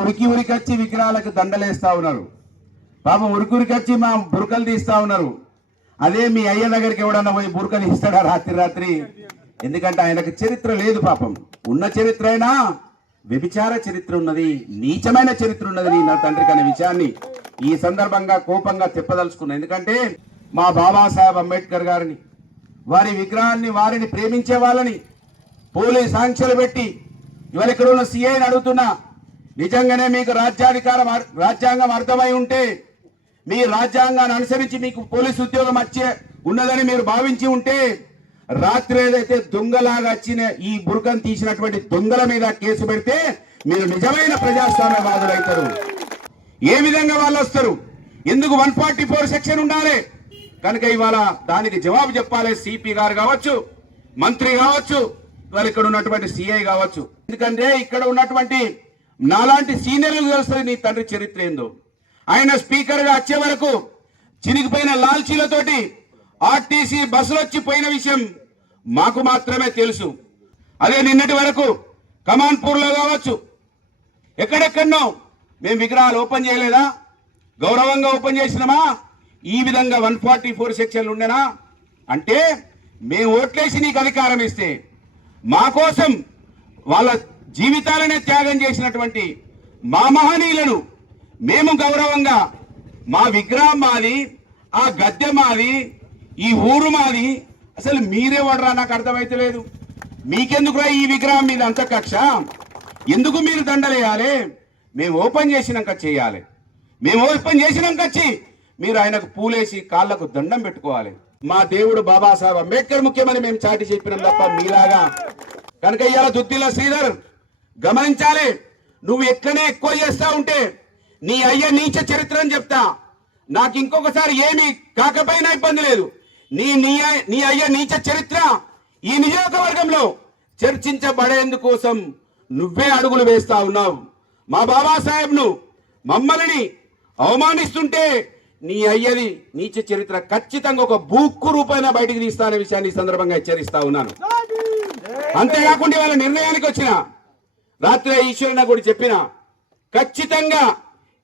ఉరికి ఉరికొచ్చి విగ్రహాలకు దండలేస్తా ఉన్నారు. పాపం ఉరికి మా బురకలు తీస్తా ఉన్నారు. అదే మీ అయ్య దగ్గరికి ఎవడన్నా పోయి బురకలు ఇస్తాడా రాత్రి? ఎందుకంటే ఆయనకు చరిత్ర లేదు. పాపం ఉన్న చరిత్ర అయినా వ్యభిచార చరిత్ర ఉన్నది, నీచమైన చరిత్ర ఉన్నది నా తండ్రికి అనే విషయాన్ని ఈ సందర్భంగా కోపంగా చెప్పదలుచుకున్నాను. ఎందుకంటే మా బాబాసాహెబ్ అంబేద్కర్ గారిని, వారి విగ్రహాన్ని, వారిని ప్రేమించే వాళ్ళని పోలీస్ ఆంక్షలు పెట్టి ఇవాళ ఇక్కడ ఉన్న సిఐని అడుగుతున్నా, నిజంగానే మీకు రాజ్యాంగం అర్థమై ఉంటే, మీ రాజ్యాంగాన్ని అనుసరించి మీకు పోలీసు ఉద్యోగం ఉన్నదని మీరు భావించి ఉంటే, రాత్రి ఏదైతే దొంగలాగా వచ్చిన ఈ బురకం తీసినటువంటి దొంగల మీద కేసు పెడితే మీరు నిజమైన ప్రజాస్వామ్యవాదులు అవుతారు. ఏ విధంగా వాళ్ళు వస్తారు? ఎందుకు 144 సెక్షన్ ఉండాలి? కనుక ఇవాళ దానికి జవాబు చెప్పాలి. సిపి గారు కావచ్చు, మంత్రి కావచ్చు, ఇవాళ ఇక్కడ ఉన్నటువంటి సిఐ కావచ్చు. ఎందుకంటే ఇక్కడ ఉన్నటువంటి నాలాంటి సీనియర్లు తెలుస్తుంది నీ తండ్రి చరిత్ర ఏందో. ఆయన స్పీకర్ గా వచ్చే వరకు చినిగిపోయిన లాల్చీలతోటి ఆర్టీసీ బస్సులు వచ్చి పోయిన విషయం మాకు మాత్రమే తెలుసు. అదే నిన్నటి వరకు కమాన్పూర్ లో కావచ్చు, ఎక్కడెక్కడనో మేము విగ్రహాలు ఓపెన్ చేయలేదా? గౌరవంగా ఓపెన్ చేసినామా? ఈ విధంగా 144 సెక్షన్లు ఉండేనా? అంటే మేము ఓట్లేసి నీకు అధికారం ఇస్తే, మా కోసం వాళ్ళ జీవితాలనే త్యాగం చేసినటువంటి మా మహనీయులను మేము గౌరవంగా, మా విగ్రహం మాది, ఆ గద్దె మాది, ఈ ఊరు మాది, అసలు మీరే వడరా? నాకు అర్థమైతలేదు. మీకెందుకురా ఈ విగ్రహం మీద అంత కక్ష? ఎందుకు మీరు దండలేయాలి? మేము ఓపెన్ చేసినాక చేయాలి. మేము ఓపెన్ చేసినాక వచ్చి మీరు ఆయనకు పూలేసి కాళ్లకు దండం పెట్టుకోవాలి. మా దేవుడు బాబాసాహెబ్ అంబేద్కర్ ముఖ్యమని మేము చాటి చెప్పినాం తప్ప మీలాగా. కనుక ఇవాళ దుద్దిల్ల శ్రీధర్ గమనించాలి. నువ్వు ఎట్లనే ఎక్కువ చేస్తా ఉంటే నీ అయ్య నీచ చరిత్ర అని చెప్తా. నాకు ఇంకొకసారి ఏమి కాకపోయినా ఇబ్బంది లేదు. నీ అయ్య నీచ చరిత్ర ఈ నియోజకవర్గంలో చర్చించబడేందుకోసం నువ్వే అడుగులు వేస్తా ఉన్నావు. మా బాబాసాహెబ్ ను మమ్మల్ని అవమానిస్తుంటే నీ అయ్యది నీచ చరిత్ర ఖచ్చితంగా ఒక బుక్కు రూపాయన బయటికి తీస్తా అనే విషయాన్ని ఈ సందర్భంగా హెచ్చరిస్తా ఉన్నాను. అంతేకాకుండా వాళ్ళ నిర్ణయానికి వచ్చిన రాత్రి ఈశ్వరన్న కూడా చెప్పిన, ఖచ్చితంగా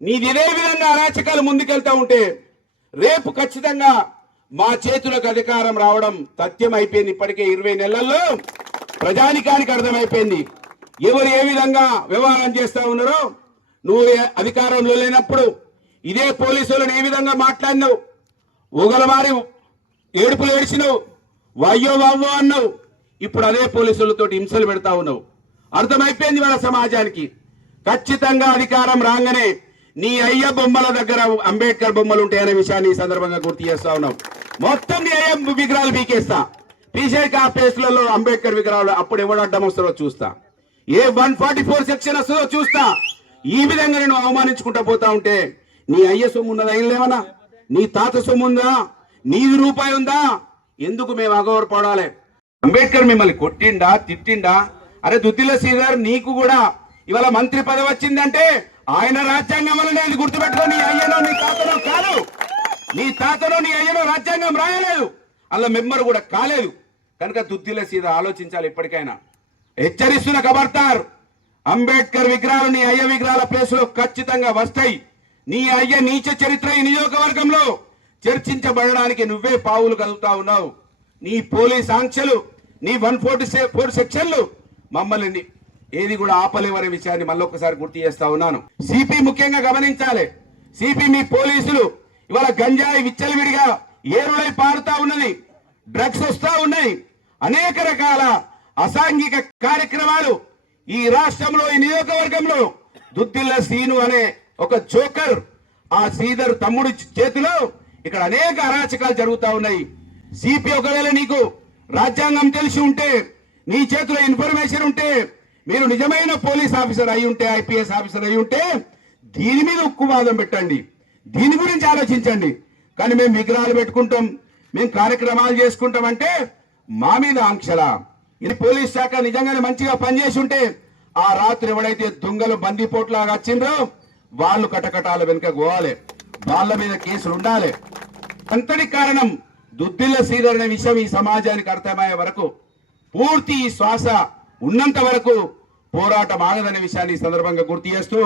నీది ఇదే విధంగా అరాచకాలు ముందుకెళ్తా ఉంటే రేపు ఖచ్చితంగా మా చేతులకు అధికారం రావడం తథ్యం అయిపోయింది. ఇప్పటికే 20 నెలల్లో ప్రజానికానికి అర్థమైపోయింది ఎవరు ఏ విధంగా వ్యవహారం చేస్తా ఉన్నారో. నువ్వు అధికారంలో లేనప్పుడు ఇదే పోలీసులను ఏ విధంగా మాట్లాడినావు, ఊగలవారి ఏడుపులు ఏడ్చినావు, వాయ్యో వావ్వో అన్నావు. ఇప్పుడు అదే పోలీసులతో హింసలు పెడతా ఉన్నావు. అర్థమైపోయింది వాళ్ళ సమాజానికి. ఖచ్చితంగా అధికారం రాగానే నీ అయ్య బొమ్మల దగ్గర అంబేద్కర్ బొమ్మలు ఉంటాయనే విషయాన్ని ఈ సందర్భంగా గుర్తు చేస్తా ఉన్నాం. మొత్తం నీ అయ్య విగ్రహాలు పీకేస్తా. పీసేక ఆ ప్లేస్లలో అంబేద్కర్ విగ్రహాలు అప్పుడు ఎవడు అడ్డం వస్తారో చూస్తా. ఏ 144 సెక్షన్ వస్తుందో చూస్తా. ఈ విధంగా నేను అవమానించుకుంటా పోతా ఉంటే నీ అయ్య సొమ్ము ఉన్నదా? ఏమన్నా నీ తాత సొమ్ము ఉందా? నీది రూపాయి ఉందా? ఎందుకు మేము అగౌరవపడాలి? అంబేద్కర్ మిమ్మల్ని కొట్టిండా, తిట్టిండా? అరే దుద్దిల్ల శ్రీధర్, నీకు కూడా ఇవాళ మంత్రి పదవి వచ్చిందంటే ఆయన రాజ్యాంగం వల్లనే అది గుర్తుపెట్టుకో. నీ అయ్యనో నీ తాతనో కాదు. నీ తాతనో నీ అయ్యనో రాజ్యాంగం రాయలేదు, అలా మెంబర్ కూడా కాలేదు. కనుక దుద్దిల్ల శ్రీధర్ ఆలోచించాలి. ఇప్పటికైనా హెచ్చరిస్తున్న ఖబర్దార్. అంబేద్కర్ విగ్రహాలు నీ అయ్య విగ్రహాల ప్లేస్ లో ఖచ్చితంగా వస్తాయి. నీ అయ్య నీచ చరిత్ర ఈ నియోజకవర్గంలో చర్చించబడడానికి నువ్వే పావులు కదులుతా ఉన్నావు. నీ పోలీస్ ఆంక్షలు, నీ 144 సెక్షన్లు మమ్మల్ని ఏది కూడా ఆపలేవనే విషయాన్ని మళ్ళొకసారి గుర్తు చేస్తా ఉన్నాను. సిపి ముఖ్యంగా గమనించాలి. సిపి మీ పోలీసులు ఇవాళ గంజాయి విచ్చలవిడిగా ఏరులై పారుతా ఉన్నది, డ్రగ్స్ వస్తా ఉన్నాయి, అనేక రకాల అసాంఘిక కార్యక్రమాలు ఈ రాష్ట్రంలో, ఈ నియోజకవర్గంలో దుద్దిల్ల శ్రీను అనే ఒక జోకర్, ఆ శ్రీధర్ తమ్ముడు చేతిలో ఇక్కడ అనేక అరాచకాలు జరుగుతా ఉన్నాయి. సిపి ఒకవేళ నీకు రాజ్యాంగం తెలిసి ఉంటే, నీ చేతిలో ఇన్ఫర్మేషన్ ఉంటే, మీరు నిజమైన పోలీస్ ఆఫీసర్ అయి ఉంటే, ఐపీఎస్ ఆఫీసర్ అయి ఉంటే దీని మీద ఉక్కువాదం పెట్టండి, దీని గురించి ఆలోచించండి. కానీ మేము విగ్రహాలు పెట్టుకుంటాం, మేము కార్యక్రమాలు చేసుకుంటాం అంటే మా మీద ఆంక్షలా? ఇది పోలీస్ శాఖ నిజంగానే మంచిగా పనిచేసి ఉంటే ఆ రాత్రి ఎవడైతే దొంగలు బందీపోట్లాగా వచ్చిండ్రో వాళ్ళు కటకటాల వెనుక పోవాలి, వాళ్ళ మీద కేసులు ఉండాలి. అంతటి కారణం దుద్దిల్ల శ్రీధర్ అనే విషయం ఈ సమాజానికి అర్థమయ్యే వరకు, పూర్తి శ్వాస ఉన్నంత వరకు పోరాటం ఆగదనే విషయాన్ని ఈ సందర్భంగా గుర్తు చేస్తూ